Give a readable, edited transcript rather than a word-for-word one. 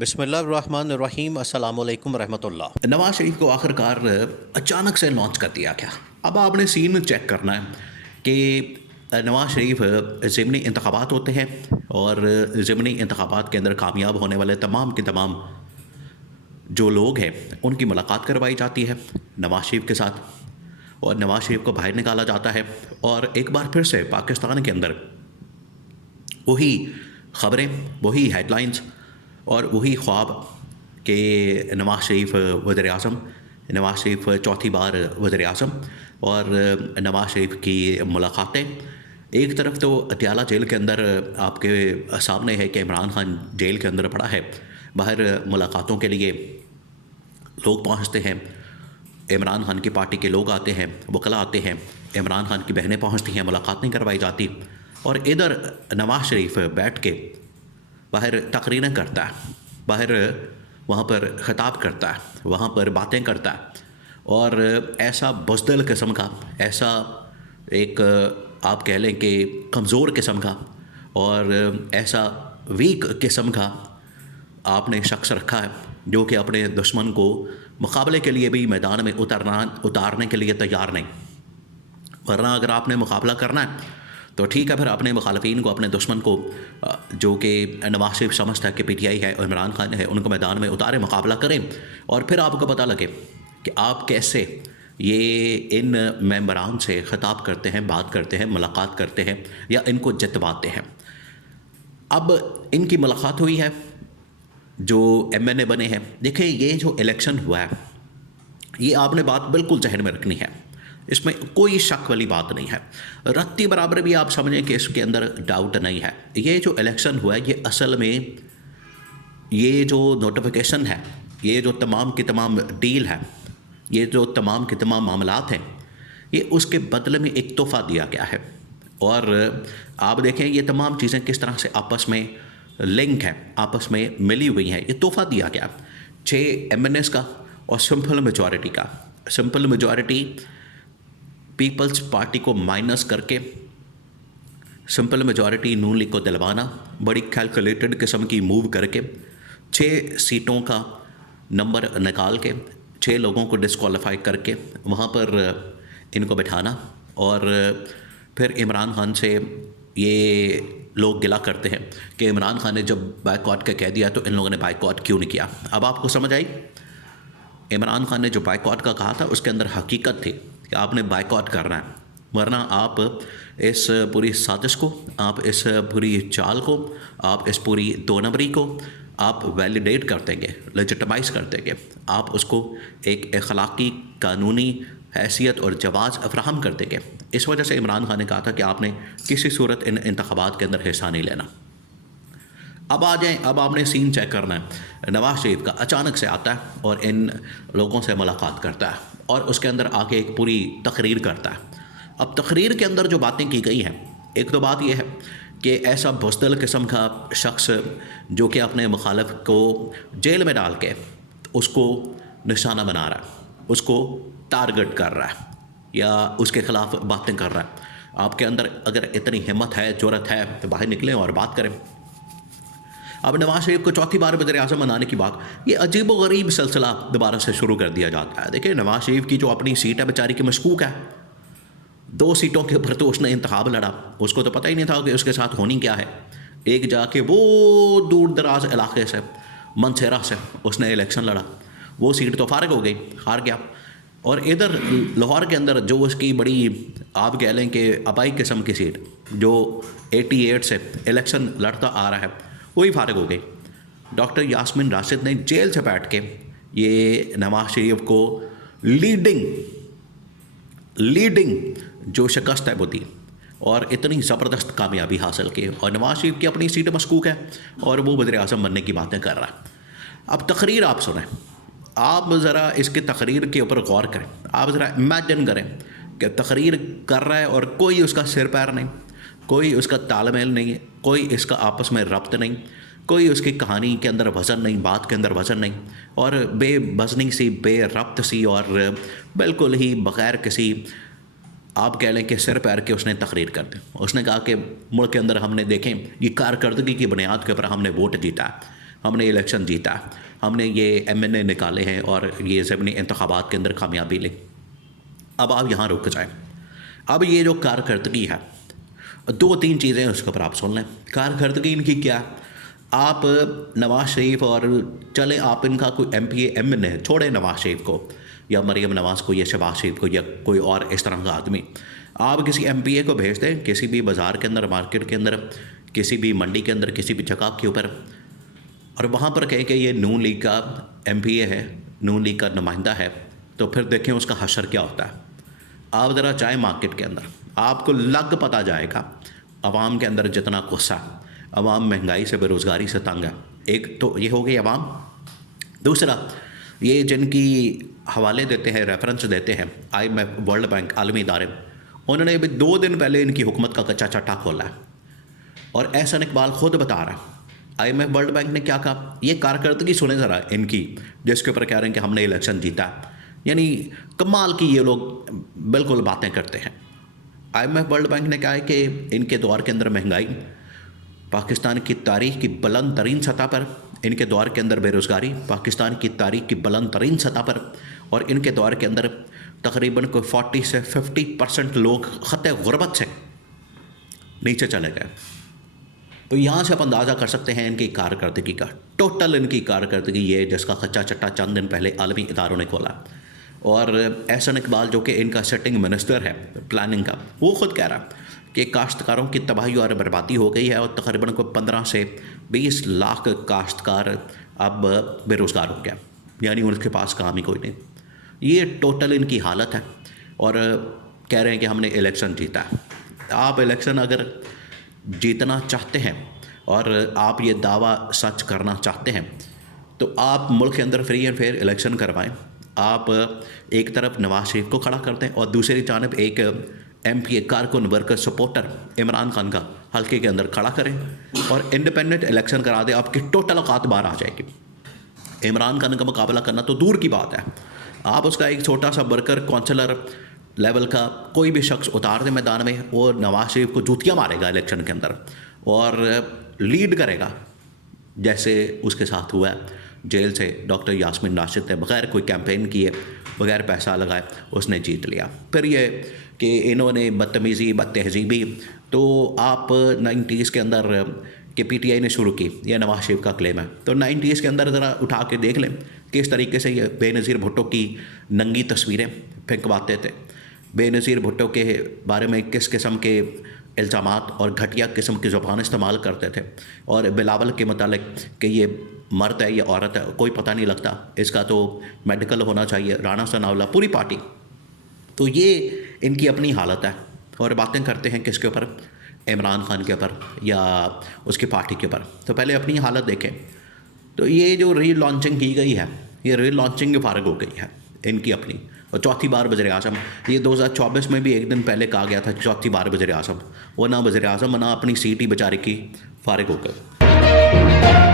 بسم اللہ الرحمن الرحیم، السلام علیکم ورحمۃ اللہ۔ نواز شریف کو آخر کار اچانک سے لانچ کر دیا گیا۔ اب آپ نے سین چیک کرنا ہے کہ نواز شریف ضمنی انتخابات ہوتے ہیں اور ضمنی انتخابات کے اندر کامیاب ہونے والے تمام کے تمام جو لوگ ہیں ان کی ملاقات کروائی جاتی ہے نواز شریف کے ساتھ، اور نواز شریف کو باہر نکالا جاتا ہے، اور ایک بار پھر سے پاکستان کے اندر وہی خبریں، وہی ہیڈ لائنز اور وہی خواب کہ نواز شریف وزیر اعظم، نواز شریف چوتھی بار وزیر اعظم، اور نواز شریف کی ملاقاتیں۔ ایک طرف تو اٹیالہ جیل کے اندر آپ کے سامنے ہے کہ عمران خان جیل کے اندر پڑا ہے، باہر ملاقاتوں کے لیے لوگ پہنچتے ہیں، عمران خان کی پارٹی کے لوگ آتے ہیں، وکلا آتے ہیں، عمران خان کی بہنیں پہنچتی ہیں، ملاقاتیں کروائی جاتی، اور ادھر نواز شریف بیٹھ کے باہر تقریریں کرتا ہے، باہر وہاں پر خطاب کرتا ہے، وہاں پر باتیں کرتا ہے، اور ایسا بزدل قسم کا، ایسا ایک آپ کہہ لیں کہ کمزور قسم کا اور ایسا ویک قسم کا آپ نے شخص رکھا ہے جو کہ اپنے دشمن کو مقابلے کے لیے بھی میدان میں اتارنے کے لیے تیار نہیں، ورنہ اگر آپ نے مقابلہ کرنا ہے تو ٹھیک ہے، پھر اپنے مخالفین کو، اپنے دشمن کو، جو کہ نواز شریف سمجھتا ہے کہ پی ٹی آئی ہے اور عمران خان ہے، ان کو میدان میں اتارے، مقابلہ کریں، اور پھر آپ کو پتہ لگے کہ آپ کیسے یہ ان ممبران سے خطاب کرتے ہیں، بات کرتے ہیں، ملاقات کرتے ہیں یا ان کو جتواتے ہیں۔ اب ان کی ملاقات ہوئی ہے، جو ایم این اے بنے ہیں۔ دیکھیں، یہ جو الیکشن ہوا ہے، یہ آپ نے بات بالکل ذہن میں رکھنی ہے، اس میں کوئی شک والی بات نہیں ہے، رتی برابر بھی آپ سمجھیں کہ اس کے اندر ڈاؤٹ نہیں ہے۔ یہ جو الیکشن ہوا ہے، یہ اصل میں یہ جو نوٹیفیکیشن ہے، یہ جو تمام کی تمام ڈیل ہے، یہ جو تمام کے تمام معاملات ہیں، یہ اس کے بدلے میں ایک تحفہ دیا گیا ہے۔ اور آپ دیکھیں یہ تمام چیزیں کس طرح سے آپس میں لنک ہیں، آپس میں ملی ہوئی ہیں۔ یہ تحفہ دیا گیا 6 ایم این ایس کا اور سمپل میجورٹی کا۔ سمپل میجورٹی پیپلز پارٹی کو مائنس کر کے سمپل میجورٹی نون لیگ کو دلوانا، بڑی کیلکولیٹڈ قسم کی موو کر کے 6 سیٹوں کا نمبر نکال کے 6 لوگوں کو ڈسکوالیفائی کر کے وہاں پر ان کو بٹھانا، اور پھر عمران خان سے یہ لوگ گلا کرتے ہیں کہ عمران خان نے جب بائیکاٹ کا کہہ دیا تو ان لوگوں نے بائیکاٹ کیوں نہیں کیا۔ اب آپ کو سمجھ آئی، عمران خان نے جو بائیکاٹ کا کہا تھا اس کے اندر حقیقت تھی کہ آپ نے بائیکاٹ کرنا ہے، ورنہ آپ اس پوری سازش کو، آپ اس پوری چال کو، آپ اس پوری 2 نمبری کو آپ ویلیڈیٹ کر دیں گے، لیجٹمائز کر دیں گے، آپ اس کو ایک اخلاقی قانونی حیثیت اور جواز فراہم کر دیں گے۔ اس وجہ سے عمران خان نے کہا تھا کہ آپ نے کسی صورت ان انتخابات کے اندر حصہ نہیں لینا۔ اب آ جائیں، اب آپ نے سین چیک کرنا ہے۔ نواز شریف کا اچانک سے آتا ہے اور ان لوگوں سے ملاقات کرتا ہے، اور اس کے اندر آ کے ایک پوری تقریر کرتا ہے۔ اب تقریر کے اندر جو باتیں کی گئی ہیں، ایک تو بات یہ ہے کہ ایسا بزدل قسم کا شخص جو کہ اپنے مخالف کو جیل میں ڈال کے اس کو نشانہ بنا رہا ہے، اس کو ٹارگٹ کر رہا ہے یا اس کے خلاف باتیں کر رہا ہے۔ آپ کے اندر اگر اتنی ہمت ہے، جرأت ہے تو باہر نکلیں اور بات کریں۔ اب نواز شریف کو چوتھی بار وزیر اعظم بنانے کی بات، یہ عجیب و غریب سلسلہ دوبارہ سے شروع کر دیا جاتا ہے۔ دیکھیں، نواز شریف کی جو اپنی سیٹ ہے بیچاری کی مشکوک ہے، 2 سیٹوں کے اوپر تو اس نے انتخاب لڑا، اس کو تو پتہ ہی نہیں تھا کہ اس کے ساتھ ہونی کیا ہے۔ ایک جا کے وہ دور دراز علاقے سے، منسیرہ سے اس نے الیکشن لڑا، وہ سیٹ تو فارغ ہو گئی، ہار گیا، اور ادھر لاہور کے اندر جو اس کی بڑی آپ کہہ لیں کہ آبائی قسم کی سیٹ جو 88 سے الیکشن لڑتا آ رہا ہے، وہی فارغ ہو گئی۔ ڈاکٹر یاسمین راشد نے جیل سے بیٹھ کے یہ نواز شریف کو لیڈنگ جو شکست ہے وہ دی، اور اتنی زبردست کامیابی حاصل کی، اور نواز شریف کی اپنی سیٹ مشکوک ہے اور وہ وزیر اعظم بننے کی باتیں کر رہا ہے۔ اب تقریر آپ سنیں، آپ ذرا اس کی تقریر کے اوپر غور کریں، آپ ذرا امیجن کریں کہ تقریر کر رہا ہے اور کوئی اس کا سر پیر نہیں، کوئی اس کا تال میل نہیں ہے، کوئی اس کا آپس میں ربط نہیں، کوئی اس کی کہانی کے اندر وزن نہیں، بات کے اندر وزن نہیں، اور بے وزنی سی، بے ربط سی، اور بالکل ہی بغیر کسی آپ کہہ لیں کہ سر پیر کے اس نے تقریر کر دی۔ اس نے کہا کہ ملک کے اندر ہم نے دیکھیں یہ کارکردگی کی بنیاد کے اوپر ہم نے ووٹ جیتا ہے، ہم نے الیکشن جیتا ہے, ہم نے یہ MNA نکالے ہیں اور یہ ضمنی انتخابات کے اندر کامیابی لی. اب آپ یہاں رک جائیں. اب یہ جو کارکردگی ہے, 2-3 چیزیں اس کے اوپر آپ سن لیں. کارکردگی ان کی کیا ہے؟ آپ نواز شریف اور چلیں آپ ان کا کوئی MPA MNA چھوڑیں نواز شریف کو یا مریم نواز کو یا شہباز شریف کو یا کوئی اور اس طرح کا آدمی, آپ کسی MPA کو بھیج دیں کسی بھی بازار کے اندر, مارکیٹ کے اندر, کسی بھی منڈی کے اندر, کسی بھی جگہ کے اوپر, اور وہاں پر کہیں کہ یہ نون لیگ کا MPA ہے, نون لیگ کا نمائندہ ہے, تو پھر دیکھیں اس کا حشر کیا ہوتا ہے. آپ ذرا جائیں مارکیٹ کے اندر, آپ کو لگ پتہ جائے گا عوام کے اندر جتنا غصہ ہے. عوام مہنگائی سے, بے روزگاری سے تنگ ہے. ایک تو یہ ہو گئی عوام. دوسرا یہ جن کی حوالے دیتے ہیں, ریفرنس دیتے ہیں, IMF, ورلڈ بینک, عالمی ادارے, انہوں نے ابھی 2 دن پہلے ان کی حکومت کا کچا چٹا کھولا ہے. اور احسن اقبال خود بتا رہا ہے, IMF, ورلڈ بینک نے کیا کہا. یہ کارکردگی سنیں ذرا ان کی, جس کے اوپر کہہ رہے ہیں کہ ہم نے الیکشن جیتا. یعنی کمال کی یہ لوگ بالکل باتیں کرتے ہیں. IMF, ورلڈ بینک نے کہا ہے کہ ان کے دور کے اندر مہنگائی پاکستان کی تاریخ کی بلند ترین سطح پر, ان کے دور کے اندر بے روزگاری پاکستان کی تاریخ کی بلند ترین سطح پر, اور ان کے دور کے اندر تقریباً کوئی 40 سے 50% لوگ خطِ غربت سے نیچے چلے گئے. تو یہاں سے آپ اندازہ کر سکتے ہیں ان کی کارکردگی کا. ٹوٹل ان کی کارکردگی یہ جس کا کچا چٹا چند دن پہلے عالمی اداروں نے کھولا. اور احسن اقبال جو کہ ان کا سٹنگ منسٹر ہے پلاننگ کا, وہ خود کہہ رہا کہ کاشتکاروں کی تباہی اور بربادی ہو گئی ہے, اور تقریباً کوئی 15 سے 20 لاکھ کاشتکار اب بے روزگار ہو گیا, یعنی ان کے پاس کام ہی کوئی نہیں. یہ ٹوٹل ان کی حالت ہے. اور کہہ رہے ہیں کہ ہم نے الیکشن جیتا ہے. آپ الیکشن اگر جیتنا چاہتے ہیں اور آپ یہ دعویٰ سچ کرنا چاہتے ہیں تو آپ ملک کے اندر فری اینڈ فیئر الیکشن کروائیں. آپ ایک طرف نواز شریف کو کھڑا کر دیں اور دوسری جانب ایک MPA کارکن ورکر سپورٹر عمران خان کا حلقے کے اندر کھڑا کریں اور انڈیپینڈنٹ الیکشن کرا دیں. آپ کی ٹوٹل اوقات باہر آ جائے گی. عمران خان کا مقابلہ کرنا تو دور کی بات ہے, آپ اس کا ایک چھوٹا سا ورکر کونسلر لیول کا کوئی بھی شخص اتار دیں میدان میں, اور نواز شریف کو جوتیاں مارے گا الیکشن کے اندر اور لیڈ کرے گا, جیسے اس کے ساتھ ہوا ہے. جیل سے ڈاکٹر یاسمین راشد نے بغیر کوئی کیمپین کیے, بغیر پیسہ لگائے اس نے جیت لیا. پھر یہ کہ انہوں نے بدتمیزی, بد تہذیبی, تو آپ 90s کے اندر کہ PTI نے شروع کی, یہ نواز شریف کا کلیم ہے, تو 90s کے اندر ذرا اٹھا کے دیکھ لیں کس طریقے سے یہ بے نظیر بھٹو کی ننگی تصویریں پھینکواتے تھے, بے نظیر بھٹو کے بارے میں کس قسم کے الزامات اور گھٹیا قسم کی زبان استعمال کرتے تھے, اور بلاول کے متعلق کہ یہ مرد ہے یا عورت ہے کوئی پتہ نہیں لگتا, اس کا تو میڈیکل ہونا چاہیے, رانا ثناءاللہ, پوری پارٹی. تو یہ ان کی اپنی حالت ہے, اور باتیں کرتے ہیں کس کے اوپر, عمران خان کے اوپر یا اس کی پارٹی کے اوپر. تو پہلے اپنی حالت دیکھیں. تو یہ جو ری لانچنگ کی گئی ہے, یہ ری لانچنگ فارغ ہو گئی ہے ان کی اپنی, اور چوتھی بار وزیر اعظم. یہ 2024 میں بھی ایک دن پہلے کہا گیا تھا چوتھی بار وزیر اعظم, وہ نہ وزیر اعظم نہ اپنی سیٹ ہی بیچارے کی فارغ ہو گئے.